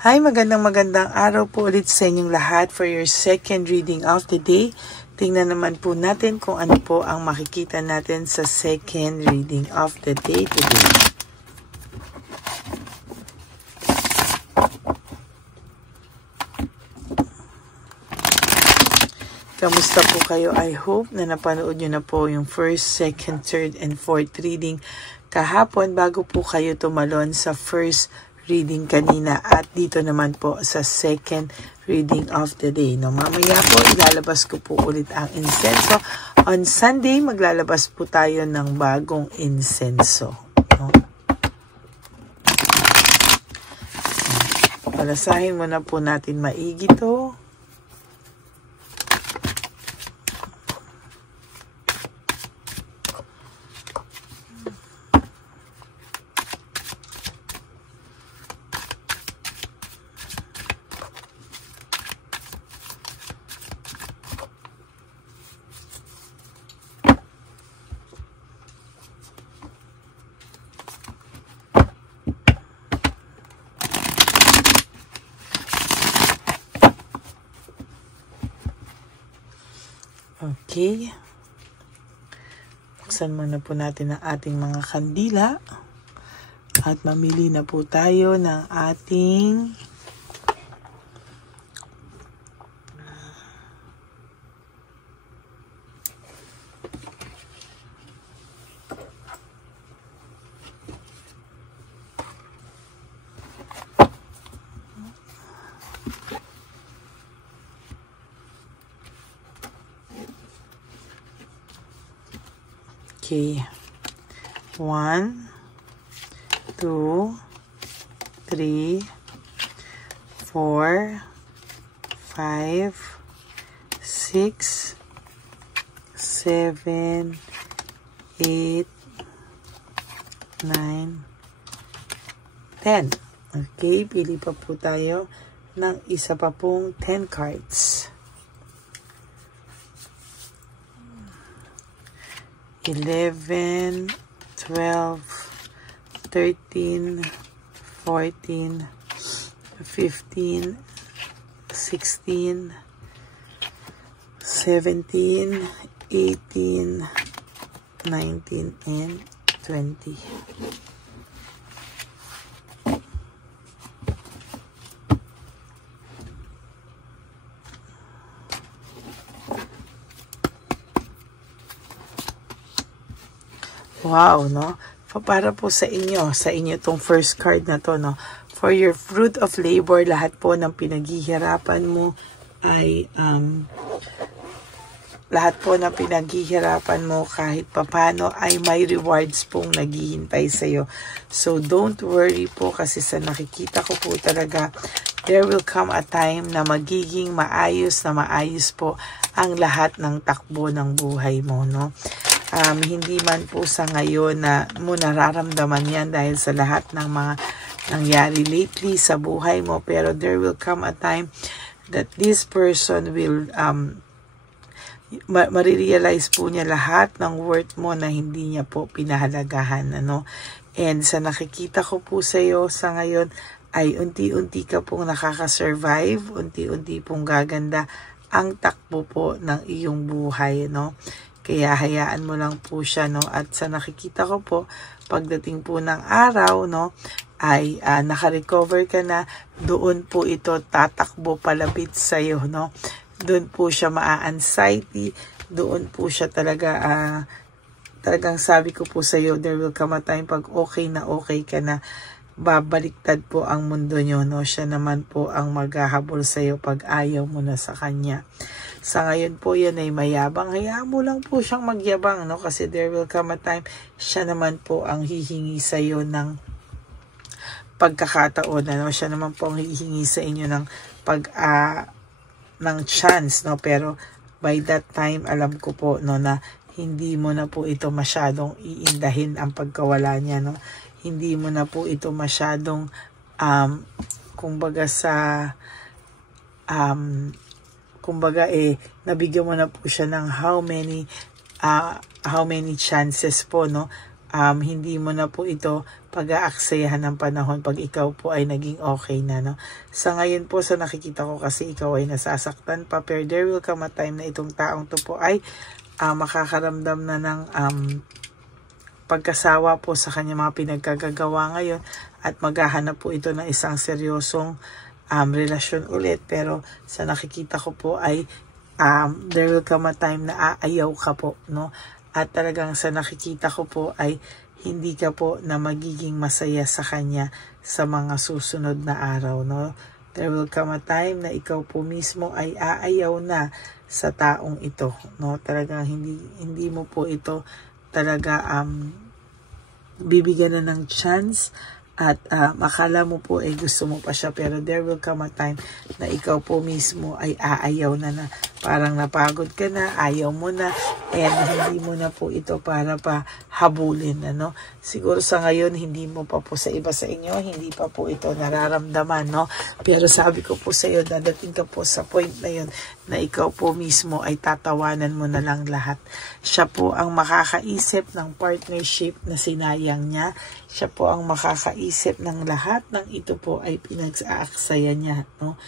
Hi, magandang araw po ulit sa inyong lahat for your second reading of the day. Tingnan naman po natin kung ano po ang makikita natin sa second reading of the day today. Kamusta po kayo? I hope na napanood nyo na po yung first, second, third, and fourth reading kahapon bago po kayo tumalon sa first reading kanina at dito naman po sa second reading of the day. No, mamaya po ilalabas ko po ulit ang insenso. On Sunday, maglalabas po tayo ng bagong insenso. No? Palasahin muna po natin maigi to. Okay. Buksan muna po natin ang ating mga kandila at mamili na po tayo ng ating Okay. 1, 2, 3, 4, 5, 6, 7, 8, 9, 10. Okay, pili pa po tayo ng isa pa pong 10 cards. 11, 12, 13, 14, 15, 16, 17, 18, 19, and 20. Wow, no? Para po sa inyo tong first card na to, no? For your fruit of labor, lahat po ng pinaghihirapan mo ay, lahat po ng pinaghihirapan mo kahit papano ay may rewards pong naghihintay sa'yo. So, don't worry po kasi sa nakikita ko po talaga, there will come a time na magiging maayos po ang lahat ng takbo ng buhay mo, no? Hindi man po sa ngayon na mo nararamdaman yan dahil sa lahat ng mga nangyari lately sa buhay mo, pero there will come a time that this person will marirealize po niya lahat ng worth mo na hindi niya po pinahalagahan, ano? And sa nakikita ko po sa iyo sa ngayon ay unti-unti ka pong nakaka-survive, unti-unti pong gaganda ang takbo po ng iyong buhay, no? Kaya hayaan mo lang po siya, no? At sa nakikita ko po, pagdating po ng araw, no, ay naka-recover ka na, doon po ito tatakbo palapit sa iyo, no? Doon po siya maa-anxiety, doon po siya talaga, talagang sabi ko po sa iyo, there will come a time pag okay ka na, babaliktad po ang mundo nyo, no? Siya naman po ang maghahabol sa iyo pag ayaw mo na sa kanya. Sa ngayon po yan ay mayabang. Hayaan mo lang po siyang magyabang, no? Kasi there will come a time, siya naman po ang hihingi sa iyo ng pagkakataon, ano? Siya naman po ang hihingi sa inyo ng ng chance, no? Pero by that time, alam ko po, no, na hindi mo na po ito masyadong iindahin ang pagkawala niya, no? Hindi mo na po ito masyadong kumbaga nabigyan mo na po siya ng how many chances po, no? Hindi mo na po ito pag-aaksayahan ng panahon pag ikaw po ay naging okay na, no? Sa ngayon po, sa nakikita ko kasi ikaw ay nasasaktan pa, pero there will come a time na itong taong to po ay makakaramdam na ng pagkasawa po sa kanya mga pinagkagagawa ngayon at maghahanap po ito ng isang seryosong relasyon ulit. Pero sa nakikita ko po ay there will come a time na aayaw ka po, no? At talagang sa nakikita ko po ay hindi ka po na magiging masaya sa kanya sa mga susunod na araw, no? There will come a time na ikaw po mismo ay aayaw na sa taong ito, no? Talagang hindi mo po ito talaga bibigyan na ng chance at akala mo po ay gusto mo pa siya, pero there will come a time na ikaw po mismo ay aayaw na parang napagod ka na, ayaw mo na, and hindi mo na po ito para pa habulin, ano? Siguro sa ngayon hindi mo pa po, sa iba sa inyo hindi pa po ito nararamdaman, no? Pero sabi ko po sa iyo, dadating ka po sa point na yun na ikaw po mismo ay tatawanan mo na lang lahat. Siya po ang makakaisip ng partnership na sinayang niya. Siya po ang makakaisip ng lahat ng ito po ay pinag-aaksaya niya, no?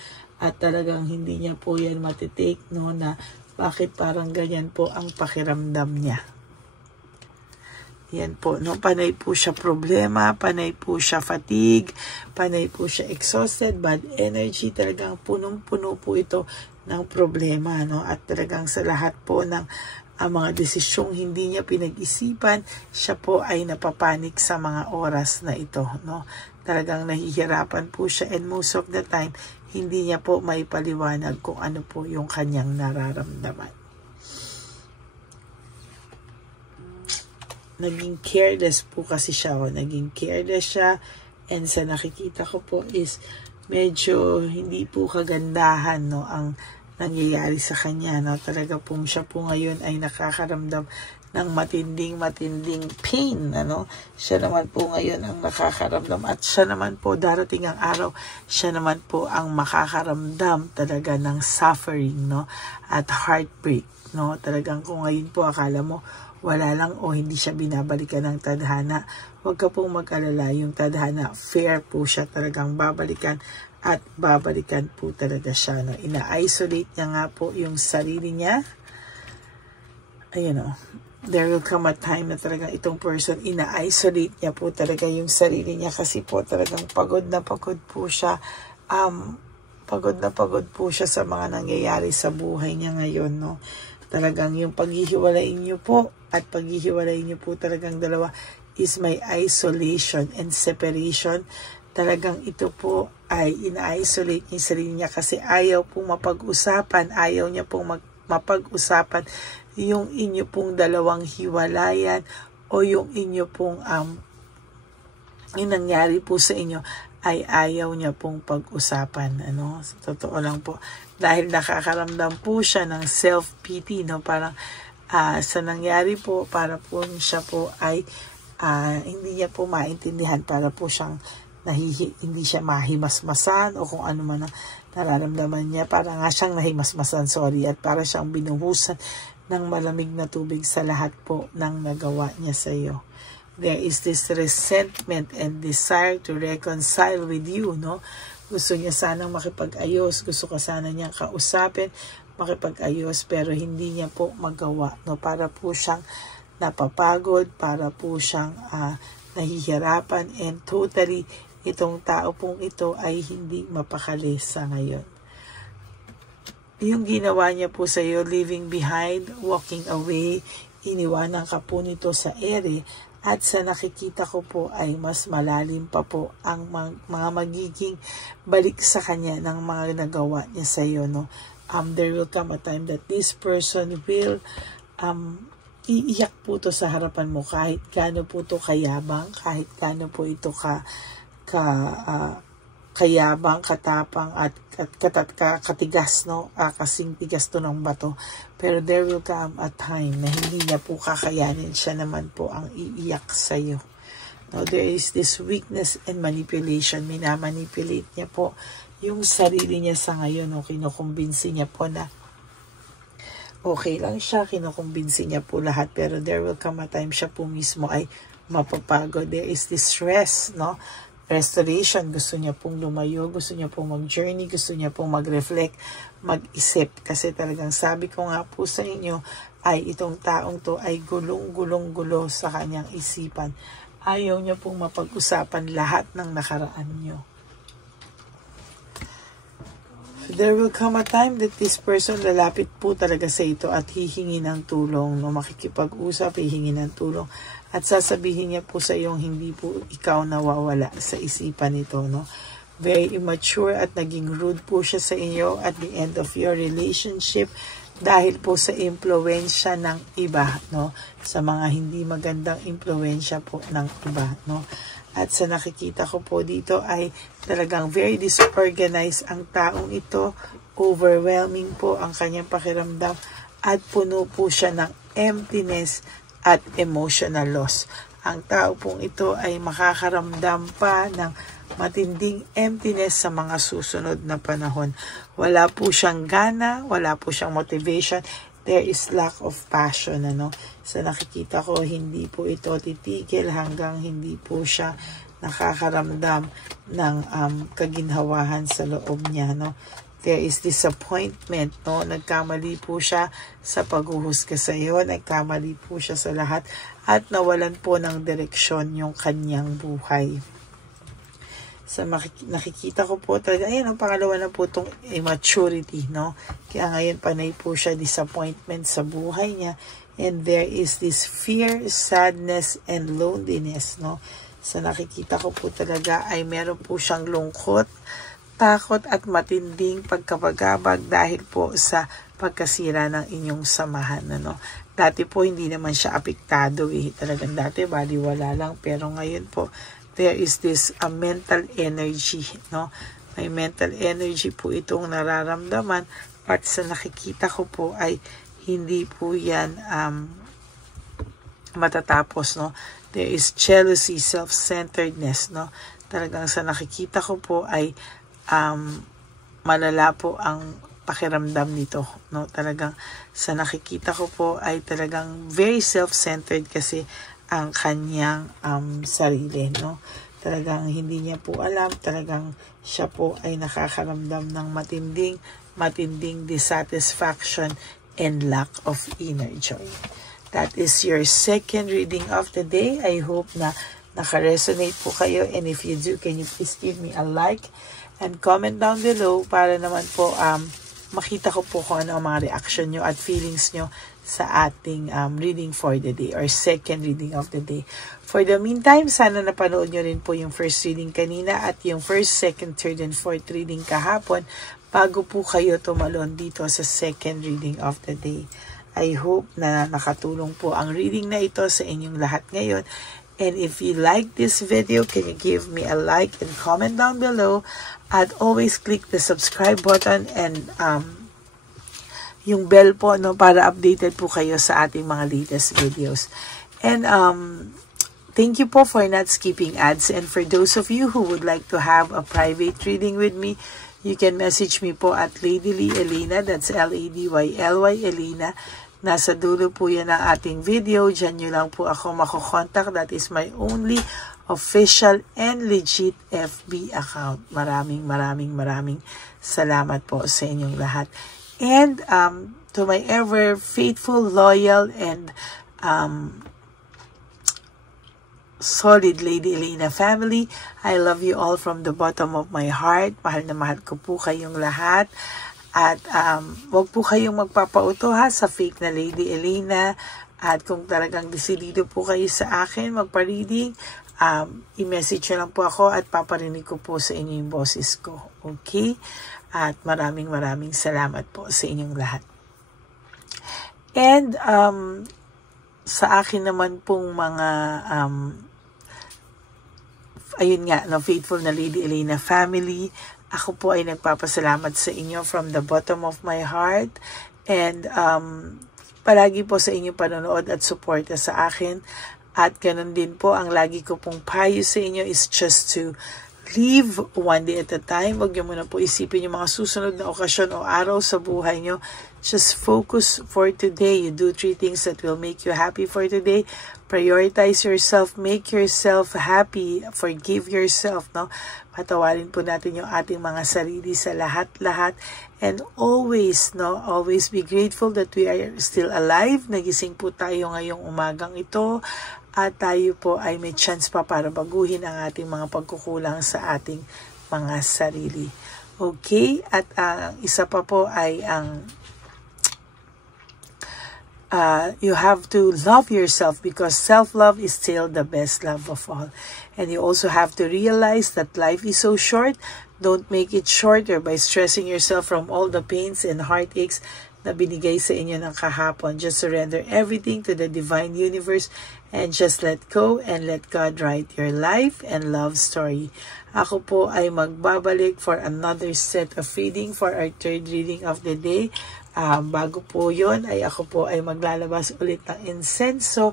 At talagang hindi niya po yan matitake, no, na bakit parang ganyan po ang pakiramdam niya. Yan po, no? Panay po siya problema, panay po siya fatigue, panay po siya exhausted, bad energy. Talagang punong-puno po ito ng problema, no? At talagang sa lahat po ng mga desisyong hindi niya pinag-isipan, siya po ay napapanik sa mga oras na ito, no? Talagang nahihirapan po siya, and most of the time hindi niya po maipaliwanag kung ano po yung kanyang nararamdaman. Naging careless po kasi siya, naging careless siya, and sa nakikita ko po is medyo hindi po kagandahan, no, ang nangyayari sa kanya, no? Talaga po siya po ngayon ay nakakaramdam ng matinding pain, ano? Siya naman po ngayon ang nakakaramdam, at siya naman po darating ang araw, siya naman po ang makakaramdam talaga ng suffering, no? At heartbreak, no? Talagang kung ngayon po akala mo wala lang o hindi siya binabalikan ng tadhana, huwag ka pong mag-alala, yung tadhana fair po siya, talagang babalikan at babalikan po talaga siya, no? Ina-isolate niya nga po yung sarili niya. Ayun, no? There will come a time na talagang itong person, ina-isolate niya po talaga yung sarili niya kasi po talagang pagod na pagod po siya. Pagod na pagod po siya sa mga nangyayari sa buhay niya ngayon, no? Talagang yung paghihiwalayin niyo po at paghihiwalayin niyo po talagang dalawa is may isolation and separation. Talagang ito po ay ina-isolate niya yung sarili niya kasi ayaw pong mapag-usapan, ayaw niya pong mapag-usapan yung inyo pong dalawang hiwalayan o yung inyo pong yung nangyari po sa inyo ay ayaw niya pong pag-usapan, ano? So, totoo lang po, dahil nakakaramdam po siya ng self-pity, no? Parang sa nangyari po, para po siya po ay hindi niya po maintindihan, para po siyang hindi siya mahimasmasan o kung ano man ang nararamdaman niya, para nga siyang nahimasmasan, at para siyang binuhusan ng malamig na tubig sa lahat po ng nagawa niya sa iyo. There is this resentment and desire to reconcile with you, no? Gusto niya sanang makipag-ayos, gusto ka sana niyang kausapin, makipag-ayos, pero hindi niya po magawa, no? Para po siyang napapagod, para po siyang nahihirapan, and totally itong tao pong ito ay hindi mapakali sa ngayon. Yung ginawa niya po sa iyo, leaving behind, walking away, iniwanan ka po nito sa ere, at sa nakikita ko po ay mas malalim pa po ang mga magiging balik sa kanya ng mga nagawa niya sa iyo, no? There will come a time that this person will iiyak po to sa harapan mo, kahit gaano po to kayabang, kahit gaano po ito kayabang, katapang at katigas, no? Kasing tigas to ng bato. Pero there will come a time na hindi niya po kakayanin, siya naman po ang iiyak sa iyo. No, there is this weakness and manipulation. Minamanipulate niya po yung sarili niya sa ngayon, no? Kinukumbinsi niya po na okay lang siya, kinukumbinsi niya po lahat, pero there will come a time siya po mismo ay mapapagod. There is this stress, no? Restoration, gusto niya pong lumayo, gusto niya pong mag-journey, gusto niya pong mag-reflect, mag-isip. Kasi talagang sabi ko nga po sa inyo, ay itong taong to ay gulong-gulong-gulo sa kanyang isipan. Ayaw niya pong mapag-usapan lahat ng nakaraan niyo. There will come a time that this person lalapit po talaga sa ito at hihingi ng tulong, no? Makikipag-usap, hihingi ng tulong. At sasabihin niya po sa iyong hindi po ikaw nawawala sa isipan nito, no? Very immature at naging rude po siya sa inyo at the end of your relationship dahil po sa impluwensya ng iba, no? Sa mga hindi magandang impluwensya po ng iba, no? At sa nakikita ko po dito ay talagang very disorganized ang taong ito. Overwhelming po ang kanyang pakiramdam at puno po siya ng emptiness at emotional loss. Ang tao pong ito ay makakaramdam pa ng matinding emptiness sa mga susunod na panahon. Wala po siyang gana, wala po siyang motivation. There is lack of passion, ano? Sa nakikita ko, hindi po ito titigil hanggang hindi po siya nakakaramdam ng kaginhawahan sa loob niya, no? There is disappointment, no? Nagkamali po siya sa paghuhusga sa iyo, nagkamali po siya sa lahat, at nawalan po ng direksyon yung kanyang buhay. Sa nakikita ko po talaga, ayan, ang pangalawa na po itong immaturity, no? Kaya ngayon panay po siya disappointment sa buhay niya, and there is this fear, sadness, and loneliness, no? Sa nakikita ko po talaga ay meron po siyang lungkot, takot, at matinding pagkabagabag dahil po sa pagkasira ng inyong samahan, no? Dati po hindi naman siya apektado, talagang dati baliwala lang, pero ngayon po there is this mental energy, no? May mental energy po itong nararamdaman, but sa nakikita ko po ay hindi po yan matatapos, no? There is jealousy, self-centeredness, no? Talagang sa nakikita ko po ay malala po ang pakiramdam nito, no? Talagang sa nakikita ko po ay talagang very self-centered kasi ang kanyang sarili, no? Talagang hindi niya po alam, talagang siya po ay nakakaramdam ng matinding dissatisfaction and lack of inner joy. That is your second reading of the day. I hope na naka-resonate po kayo, and if you do, can you please give me a like and comment down below para naman po makita ko po kung ano ang mga reaction nyo at feelings nyo sa ating reading for the day or second reading of the day. For the meantime, sana napanood nyo rin po yung first reading kanina at yung first, second, third, and fourth reading kahapon bago po kayo tumalon dito sa second reading of the day. I hope na nakatulong po ang reading na ito sa inyong lahat ngayon. And if you like this video, can you give me a like and comment down below? At always click the subscribe button and yung bell po, no, para updated po kayo sa ating mga latest videos. And thank you po for not skipping ads. And for those of you who would like to have a private reading with me, you can message me po at Lady Lee Elena. That's LADYLY Elena. Nasa dulo po yan ang ating video. Diyan nyo lang po ako makokontak. That is my only official and legit FB account. Maraming salamat po sa inyong lahat. And to my ever faithful, loyal, and solid Lady Elena family, I love you all from the bottom of my heart. Mahal na mahal ko po kayong lahat. At wag po kayong magpapauto ha sa fake na Lady Elena. At kung talagang desidido po kayo sa akin magpa-reading, i-message nyo lang po ako at paparinig ko po sa inyo yung boses ko. Okay? At maraming salamat po sa inyong lahat. And sa akin naman pong mga ayun nga, no, faithful na Lady Elena family, ako po ay nagpapasalamat sa inyo from the bottom of my heart. And palagi po sa inyong panonood at suporta sa akin. At ganun din po, ang lagi ko pong payo sa inyo is just to live one day at a time. Huwag nyo muna po isipin yung mga susunod na okasyon o araw sa buhay nyo. Just focus for today. You do 3 things that will make you happy for today. Prioritize yourself, make yourself happy, forgive yourself, no? Patawarin po natin yung ating mga sarili sa lahat-lahat. And always, no? Always be grateful that we are still alive. Nagising po tayo ngayong umagang ito. At tayo po ay may chance pa para baguhin ang ating mga pagkukulang sa ating mga sarili. Okay? At isa pa po ay ang you have to love yourself because self-love is still the best love of all. And you also have to realize that life is so short. Don't make it shorter by stressing yourself from all the pains and heartaches na binigay sa inyo ng kahapon. Just surrender everything to the divine universe and just let go and let God write your life and love story. Ako po ay magbabalik for another set of reading for our third reading of the day. Bago po yun ay ako po ay maglalabas ulit ng insenso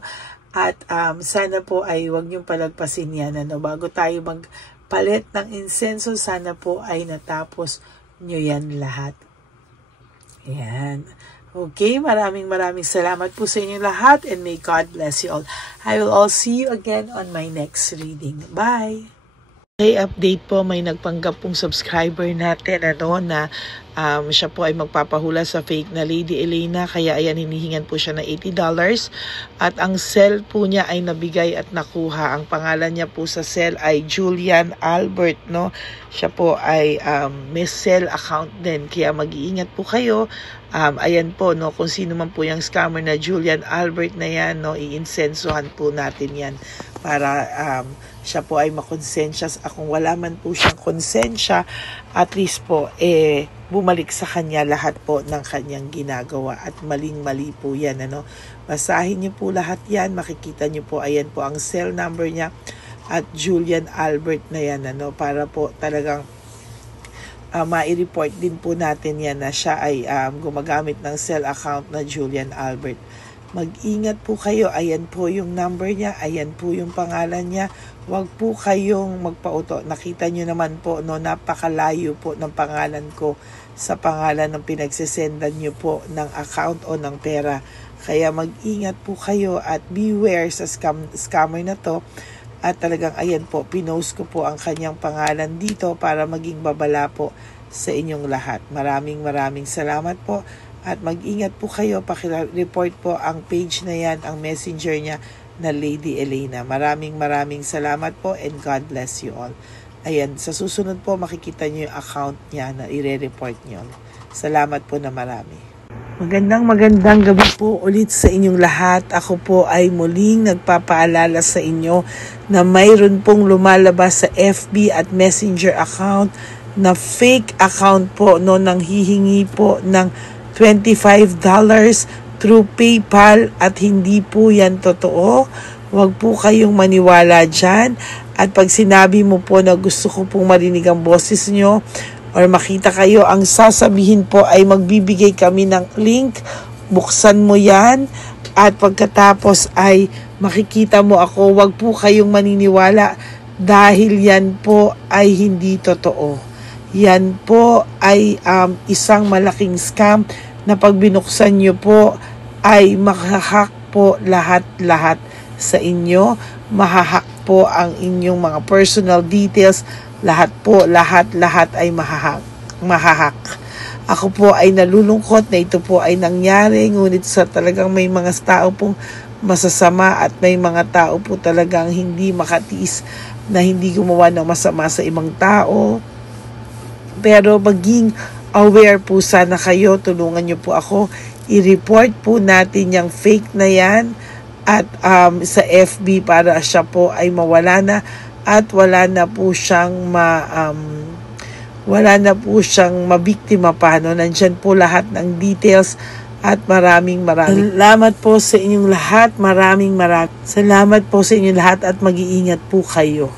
at sana po ay huwag niyong palagpasin yan. Bago tayo magpalit ng insenso, sana po ay natapos niyo yan lahat. Ayan. Okay, maraming salamat po sa inyo lahat and may God bless you all. I will all see you again on my next reading. Bye! Okay, update po, may nagpanggap pong subscriber natin na siya po ay magpapahula sa fake na Lady Elena, kaya ayan, hinihingan po siya ng $80 at ang cell po niya ay nabigay at nakuha. Ang pangalan niya po sa cell ay Julian Albert, no? Siya po ay may cell account din, kaya mag-iingat po kayo. Ayan po, no, kung sino man po yung scammer na Julian Albert na yan, no, iinsensuhan po natin yan para siya po ay makonsensya. Kung wala man po siyang konsensya, at least po bumalik sa kanya lahat po ng kanyang ginagawa at maling-mali po yan, ano. Basahin niyo po lahat yan, makikita niyo po, ayan po ang cell number niya at Julian Albert na yan, ano, para po talagang mai-report din po natin yan na siya ay gumagamit ng cell account na Julian Albert. Mag-ingat po kayo. Ayan po yung number niya. Ayan po yung pangalan niya. Huwag po kayong magpauto. Nakita nyo naman po, no, napakalayo po ng pangalan ko sa pangalan ng pinagsisendan nyo po ng account o ng pera. Kaya mag-ingat po kayo at beware sa scammer na to. At talagang ayan po, pinost ko po ang kanyang pangalan dito para maging babala po sa inyong lahat. Maraming salamat po. At mag-ingat po kayo, pakireport po ang page na yan, ang messenger niya na Lady Elena. Maraming salamat po and God bless you all. Ayan, sa susunod po makikita niyo yung account niya na i-report niyo. Salamat po na marami. Magandang gabi po ulit sa inyong lahat. Ako po ay muling nagpapaalala sa inyo na mayroon pong lumalabas sa FB at Messenger account na fake account po, no, nang hihingi po ng $25 through PayPal at hindi po yan totoo. Huwag po kayong maniwala dyan. At pag sinabi mo po na gusto ko pong marinig ang boses nyo or makita kayo, ang sasabihin po ay magbibigay kami ng link. Buksan mo yan at pagkatapos ay makikita mo ako. Huwag po kayong maniniwala dahil yan po ay hindi totoo. Yan po ay isang malaking scam na pag binuksan nyo po ay mahahack po lahat sa inyo. Mahahack po ang inyong mga personal details. Lahat ay mahahack. Ako po ay nalulungkot na ito po ay nangyari. Ngunit sa talagang may mga tao pong masasama at may mga tao po talagang hindi makatiis na hindi gumawa ng masama sa ibang tao. Pero maging aware po sana kayo. Tulungan niyo po ako. I-report po natin yung fake na yan at sa FB para siya po ay mawala na at wala na po siyang mabiktima pa, no? Nandyan po lahat ng details at maraming salamat po sa inyong lahat. Maraming salamat po sa inyong lahat at mag-iingat po kayo.